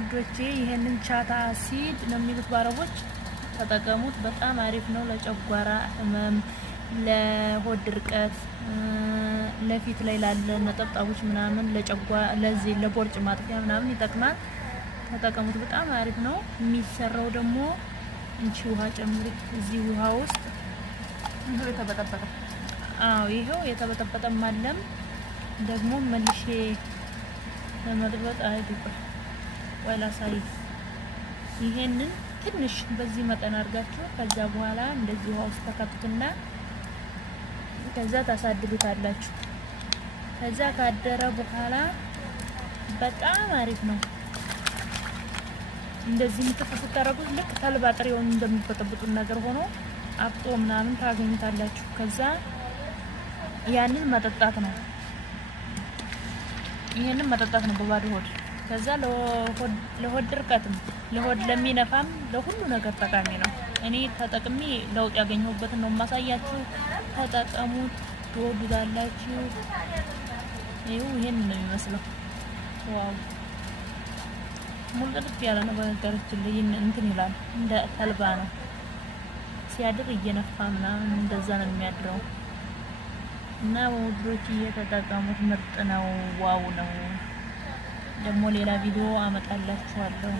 ውዶቼ ይሄንን ቻታ አሲድ ነው የሚሉት ባረቦች፣ ተጠቀሙት። በጣም አሪፍ ነው ለጨጓራ ህመም፣ ለሆድ ድርቀት፣ ለፊት ላይ ላለ ነጠብጣቦች ምናምን፣ ለዚህ ለቦርጭ ማጥፊያ ምናምን ይጠቅማል። ተጠቀሙት። በጣም አሪፍ ነው። የሚሰራው ደግሞ እንቺ ውሃ ጨምሪ እዚህ ውሃ ውስጥ ይሄው የተበጠበጠ። አዎ ይሄው የተበጠበጠም አለም ደግሞ መልሼ ለመጥበጥ አይዱቅ ወላ ሳይ ይሄንን ትንሽ በዚህ መጠን አድርጋችሁ ከዛ በኋላ እንደዚህ ውሃ ውስጥ ተከቱትና ከዛ ታሳድሩታላችሁ። ከዛ ካደረ በኋላ በጣም አሪፍ ነው። እንደዚህ ምጥጥ ስታረጉት ልክ ተልባ ጥሬውን እንደሚበጠብጡት ነገር ሆኖ አብጦ ምናምን ታገኙታላችሁ። ከዛ ያንን መጠጣት ነው። ይሄንን መጠጣት ነው በባዶ ሆድ። ከዛ ለሆድ ድርቀትም ለሆድ ለሚነፋም ለሁሉ ነገር ጠቃሚ ነው። እኔ ተጠቅሜ ለውጥ ያገኘሁበትን ነው ማሳያችሁ። ተጠቀሙት፣ ትወዱታላችሁ። ይሄን ነው የሚመስለው። ዋው ሙልጥጥ ያለ ነው። በነገራችን ላይ እንትን ይላል እንደ ተልባ ነው። ሲያድር እየነፋ ምናምን እንደዛ ነው የሚያድረው። እና ውዶች እየተጠቀሙት ምርጥ ነው። ዋው ነው። ደግሞ ሌላ ቪዲዮ አመጣላችኋለሁ።